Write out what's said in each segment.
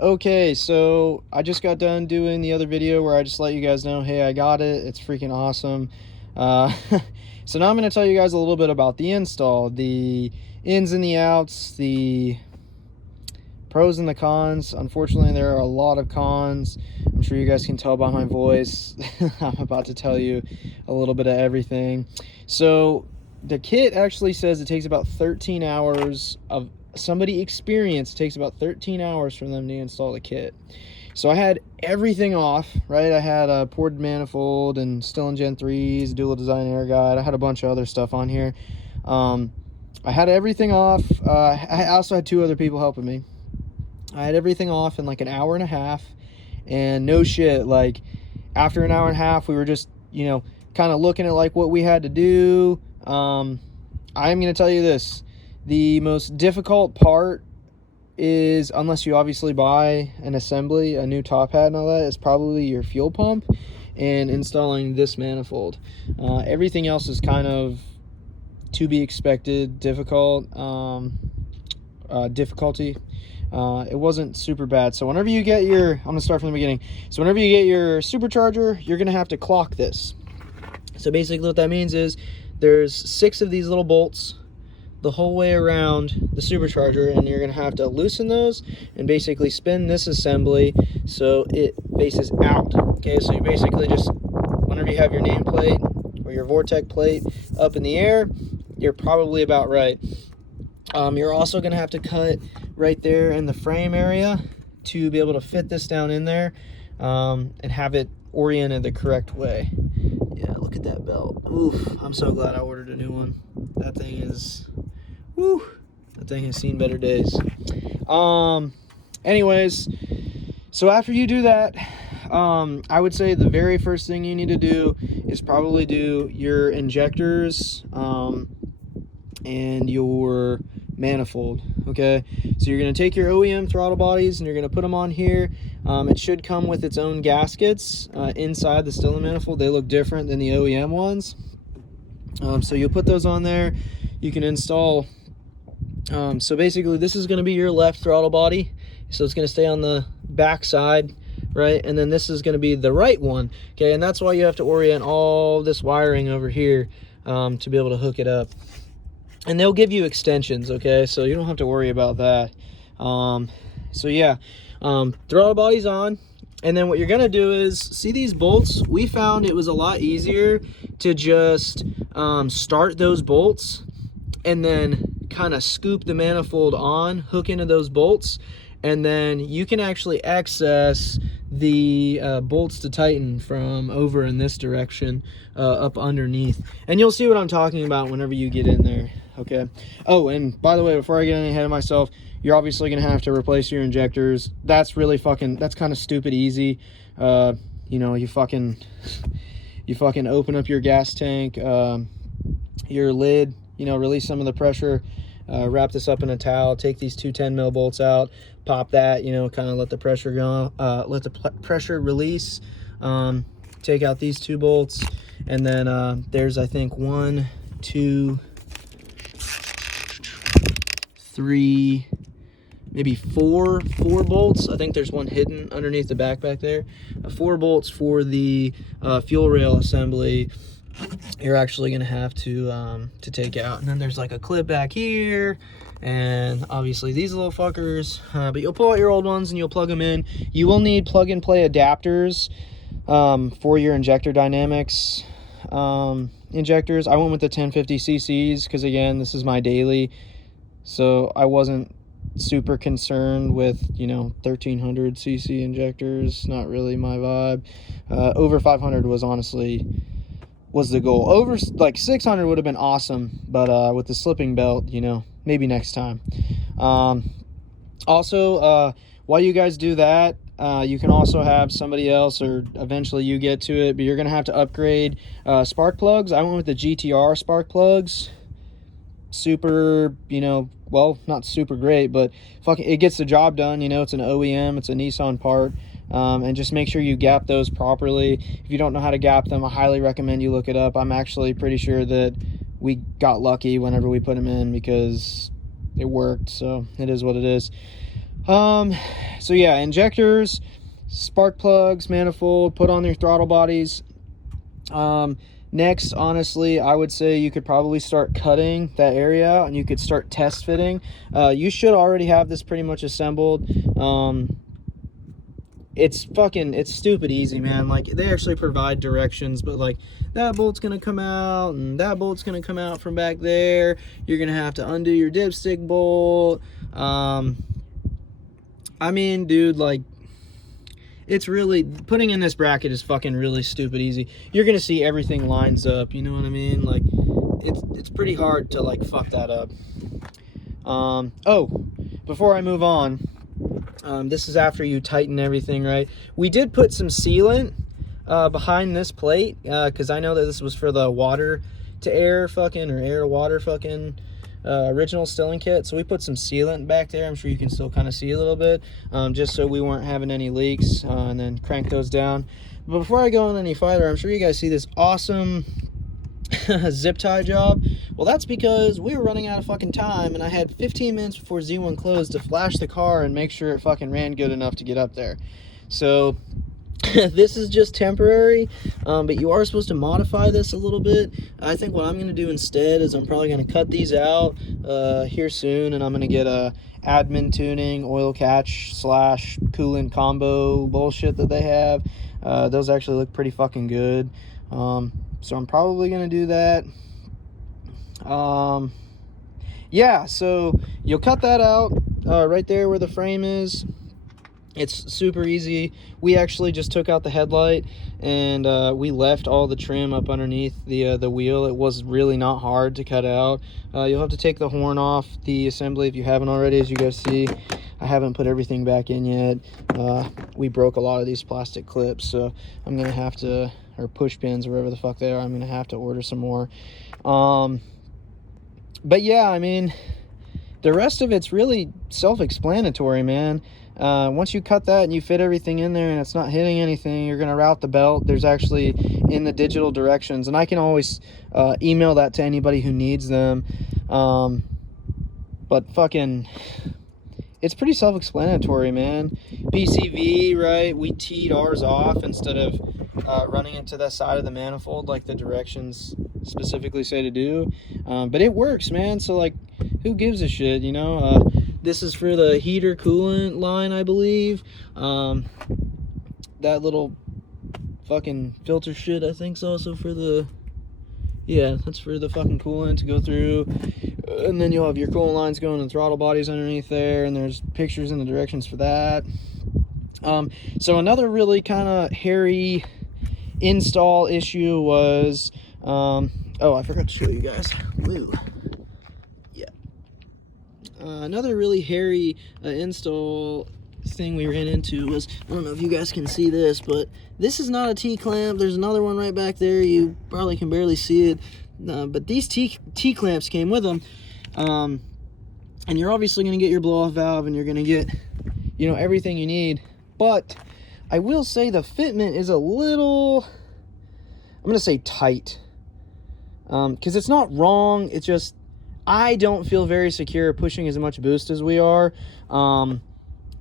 Okay, so I just got done doing the other video where I just let you guys know, hey, I got it. It's freaking awesome. Uh, so now I'm going to tell you guys a little bit about the install, the ins and the outs, the pros and the cons. Unfortunately, there are a lot of cons. I'm sure you guys can tell by my voice. I'm about to tell you a little bit of everything. So the kit actually says it takes about 13 hours of somebody experienced. It takes about 13 hours for them to install the kit. So I had everything off, right? I had a ported manifold and still in Gen 3s, dual design air guide. I had a bunch of other stuff on here. I had everything off. I also had two other people helping me. I had everything off in like an hour and a half, and no shit, like after an hour and a half, we were just, you know, kind of looking at like what we had to do. I'm going to tell you this, the most difficult part is, unless you obviously buy an assembly, a new top hat and all that, is probably your fuel pump and installing this manifold. Everything else is kind of to be expected, difficulty. It wasn't super bad. So whenever you get your, I'm gonna start from the beginning. So whenever you get your supercharger, you're gonna have to clock this. So basically what that means is there's 6 of these little bolts the whole way around the supercharger, and you're gonna have to loosen those and basically spin this assembly so it faces out. Okay, so you basically just, whenever you have your nameplate or your Vortec plate up in the air, you're probably about right. You're also going to have to cut right there in the frame area to be able to fit this down in there and have it oriented the correct way. Yeah, look at that belt. Oof, I'm so glad I ordered a new one. That thing is, woo, that thing has seen better days. Anyways, so after you do that, I would say the very first thing you need to do is probably do your injectors and your manifold. Okay, so you're going to take your OEM throttle bodies and you're going to put them on here. It should come with its own gaskets inside the Stilla manifold. They look different than the OEM ones. So you'll put those on there. You can install, so basically this is going to be your left throttle body, so it's going to stay on the back side, right? And then this is going to be the right one. Okay, and that's why you have to orient all this wiring over here to be able to hook it up. And they'll give you extensions, okay, so you don't have to worry about that. So yeah, throttle body's on, and then what you're gonna do is, see these bolts? We found it was a lot easier to just start those bolts and then kind of scoop the manifold on, hook into those bolts, and then you can actually access the bolts to tighten from over in this direction up underneath. And you'll see what I'm talking about whenever you get in there. Okay. Oh, and by the way, before I get any ahead of myself, you're obviously going to have to replace your injectors. That's really fucking, that's kind of stupid easy. You know, you fucking open up your gas tank, your lid, you know, release some of the pressure, wrap this up in a towel, take these 2 10 mil bolts out, pop that, you know, kind of let the pressure go, let the pressure release, take out these 2 bolts, and then there's, I think, 1, 2, 3, maybe four bolts. I think there's one hidden underneath the back there. 4 bolts for the fuel rail assembly you're actually gonna have to take out. And then there's like a clip back here, and obviously these little fuckers, but you'll pull out your old ones and you'll plug them in. You will need plug and play adapters for your injector dynamics injectors. I went with the 1050 cc's because, again, this is my daily, so I wasn't super concerned with, you know, 1300 cc injectors. Not really my vibe. Over 500 was honestly the goal. Over like 600 would have been awesome, but with the slipping belt, you know, maybe next time. Also, while you guys do that, you can also have somebody else, or eventually you get to it, but you're gonna have to upgrade spark plugs. I went with the GTR spark plugs. Super, you know, well, not super great, but fucking, it gets the job done. You know, it's an OEM, it's a Nissan part. And just make sure you gap those properly. If you don't know how to gap them, I highly recommend you look it up. I'm actually pretty sure that we got lucky whenever we put them in because it worked, so it is what it is. So yeah, injectors, spark plugs, manifold, put on your throttle bodies. Next, honestly, I would say you could probably start cutting that area out and you could start test fitting. You should already have this pretty much assembled. It's stupid easy, man. Like, they actually provide directions, but like, that bolt's gonna come out and that bolt's gonna come out from back there. You're gonna have to undo your dipstick bolt. I mean, dude, like, it's really, putting in this bracket is fucking really stupid easy. You're gonna see everything lines up, you know what I mean? Like, it's pretty hard to like fuck that up. Oh, before I move on, this is after you tighten everything, right? We did put some sealant behind this plate, because I know that this was for the water to air fucking, or air to water fucking original stilling kit. So we put some sealant back there. I'm sure you can still kind of see a little bit, just so we weren't having any leaks, and then crank those down. But before I go on any farther, I'm sure you guys see this awesome zip tie job. Well, that's because we were running out of fucking time, and I had 15 minutes before Z1 closed to flash the car and make sure it fucking ran good enough to get up there. So this is just temporary, but you are supposed to modify this a little bit. I think what I'm going to do instead is I'm probably going to cut these out here soon, and I'm going to get a admin tuning oil catch / coolant combo bullshit that they have. Those actually look pretty fucking good, so I'm probably going to do that. Yeah, so you'll cut that out right there where the frame is. It's super easy. We actually just took out the headlight, and we left all the trim up underneath the wheel. It was really not hard to cut out. You'll have to take the horn off the assembly if you haven't already. As you guys see, I haven't put everything back in yet. We broke a lot of these plastic clips, so I'm gonna have to, or push pins, or whatever the fuck they are, I'm gonna have to order some more. But yeah, I mean, the rest of it's really self-explanatory, man. Once you cut that and you fit everything in there and it's not hitting anything, you're going to route the belt. There's actually in the digital directions, and I can always email that to anybody who needs them. But fucking, it's pretty self-explanatory, man. PCV, right? We teed ours off instead of running it to the side of the manifold like the directions specifically say to do. But it works, man. So like, who gives a shit, you know? This is for the heater coolant line, I believe. That little fucking filter shit, I think, is also for the, yeah, that's for the fucking coolant to go through. And then you'll have your coolant lines going and throttle bodies underneath there, and there's pictures in the directions for that. So another really kind of hairy install issue was, oh, I forgot to show you guys. Woo. Another really hairy install thing we ran into was, I don't know if you guys can see this, but this is not a T-clamp. There's another one right back there. You probably can barely see it. But these T-clamps came with them. And you're obviously going to get your blow-off valve, and you're going to get, you know, everything you need. But I will say the fitment is a little, I'm going to say tight. Because it's not wrong. It's just, I don't feel very secure pushing as much boost as we are,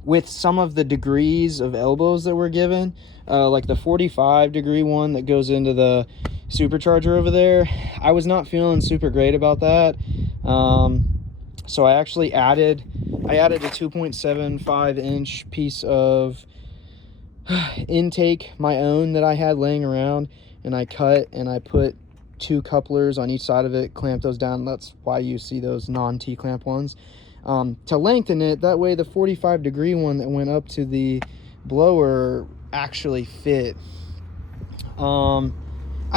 with some of the degrees of elbows that we're given, like the 45 degree one that goes into the supercharger over there. I was not feeling super great about that. So I actually added a 2.75 inch piece of intake, my own, that I had laying around, and I cut and I put 2 couplers on each side of it, clamp those down. That's why you see those non-T-clamp ones, to lengthen it. That way the 45 degree one that went up to the blower actually fit. I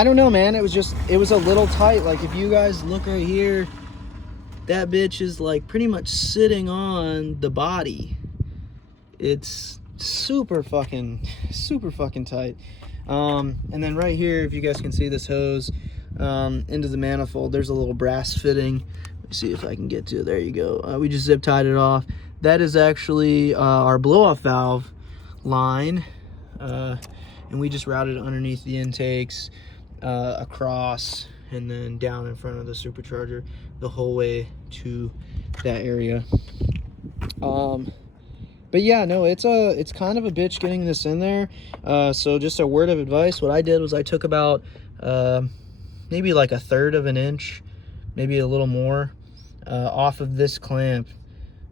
don't know, man. It was a little tight. Like, if you guys look right here, that bitch is like pretty much sitting on the body. It's super fucking tight. And then right here, if you guys can see this hose into the manifold, there's a little brass fitting. Let me see if I can get to it. There you go. We just zip tied it off. That is actually our blow-off valve line, and we just routed it underneath the intakes, across, and then down in front of the supercharger the whole way to that area. But yeah, no, it's kind of a bitch getting this in there. So just a word of advice, what I did was I took about maybe like 1/3 of an inch, maybe a little more, off of this clamp,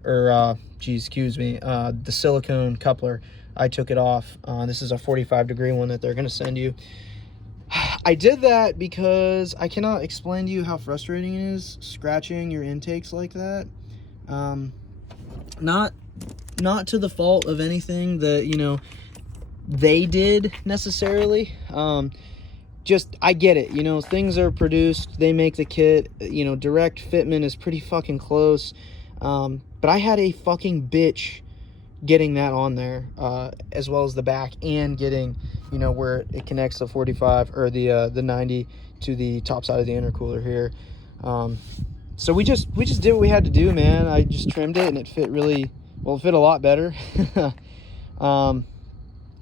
or excuse me, the silicone coupler. I took it off. This is a 45-degree one that they're gonna send you. I did that because I cannot explain to you how frustrating it is scratching your intakes like that. Not to the fault of anything that, you know, they did necessarily. Just, I get it, you know, things are produced, they make the kit, you know, direct fitment is pretty fucking close. But I had a fucking bitch getting that on there, as well as the back, and getting, you know, where it connects the 45 or the 90 to the top side of the intercooler here. So we just did what we had to do, man. I just trimmed it and it fit really well. It fit a lot better.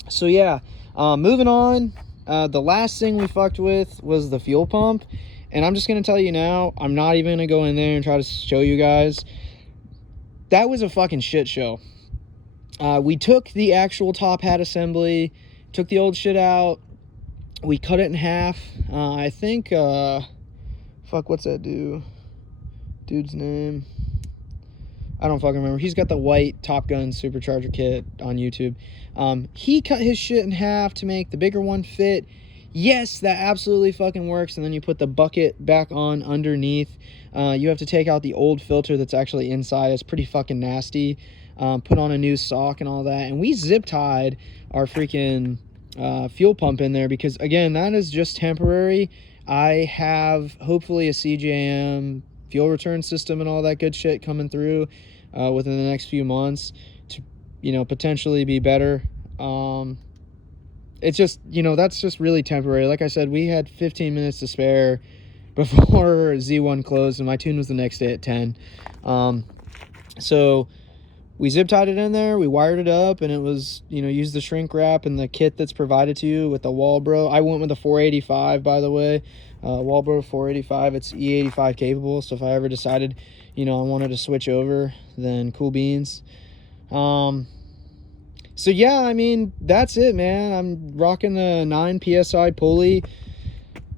So yeah, moving on. The last thing we fucked with was the fuel pump, and I'm just gonna tell you now, I'm not even gonna go in there and try to show you guys. That was a fucking shit show. We took the actual top hat assembly, took the old shit out, we cut it in half. I think, fuck, what's that dude's name? I don't fucking remember. He's got the white Top Gun Supercharger kit on YouTube. He cut his shit in half to make the bigger one fit. Yes, that absolutely fucking works. And then you put the bucket back on underneath. You have to take out the old filter that's actually inside. It's pretty fucking nasty. Put on a new sock and all that. And we zip tied our freaking fuel pump in there because, again, that is just temporary. I have hopefully a CJM fuel return system and all that good shit coming through within the next few months to, you know, potentially be better. It's just, you know, that's just really temporary. Like I said, we had 15 minutes to spare before Z1 closed, and my tune was the next day at 10. So we zip tied it in there, we wired it up, and it was, you know, use the shrink wrap and the kit that's provided to you with the Walbro. I went with the 485, by the way. Walbro 485, it's E85 capable, so if I ever decided, you know, I wanted to switch over, then cool beans. So yeah, I mean, that's it, man. I'm rocking the 9 PSI pulley.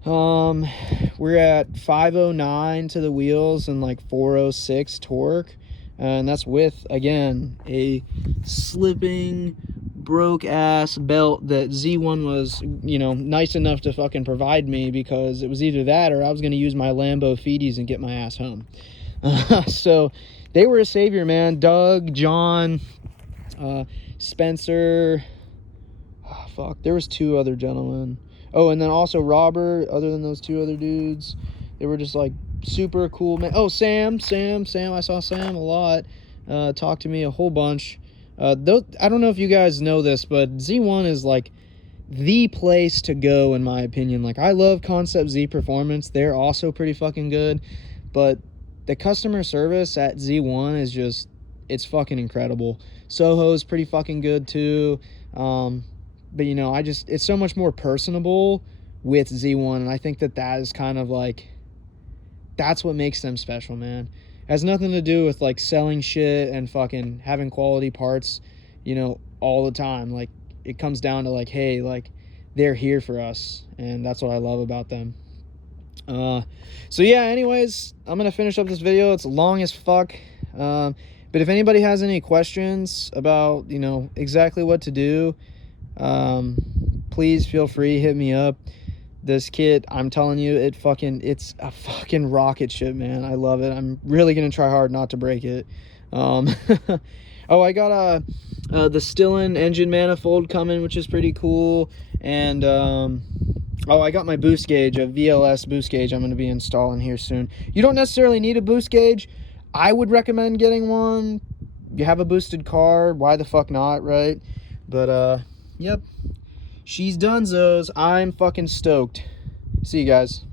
We're at 509 to the wheels and like 406 torque, and that's with, again, a slipping broke ass belt that Z1 was, you know, nice enough to fucking provide me, because it was either that or I was going to use my Lambo feedies and get my ass home. So they were a savior, man. Doug, John, Spencer, oh, fuck, there was 2 other gentlemen. Oh, and then also Robert. Other than those 2 other dudes, they were just like super cool, man. Oh, Sam, I saw Sam a lot. Talked to me a whole bunch. I don't know if you guys know this, but Z1 is like the place to go, in my opinion. Like, I love Concept Z Performance. They're also pretty fucking good, but the customer service at Z1 is just, it's fucking incredible. Soho's pretty fucking good too. But, you know, it's so much more personable with Z1, and I think that is kind of like, that's what makes them special, man. It has nothing to do with like selling shit and fucking having quality parts, you know, all the time. Like, it comes down to like, hey, like, they're here for us, and that's what I love about them. So yeah, anyways, I'm gonna finish up this video. It's long as fuck. But if anybody has any questions about, you know, exactly what to do, please feel free, hit me up. This kit, I'm telling you, it's a fucking rocket ship, man. I love it. I'm really gonna try hard not to break it. Oh, I got the Stillen engine manifold coming, which is pretty cool. And oh, I got my boost gauge, a VLS boost gauge I'm gonna be installing here soon. You don't necessarily need a boost gauge. I would recommend getting one. You have a boosted car, why the fuck not, right? But yep, she's donezo's. I'm fucking stoked. See you guys.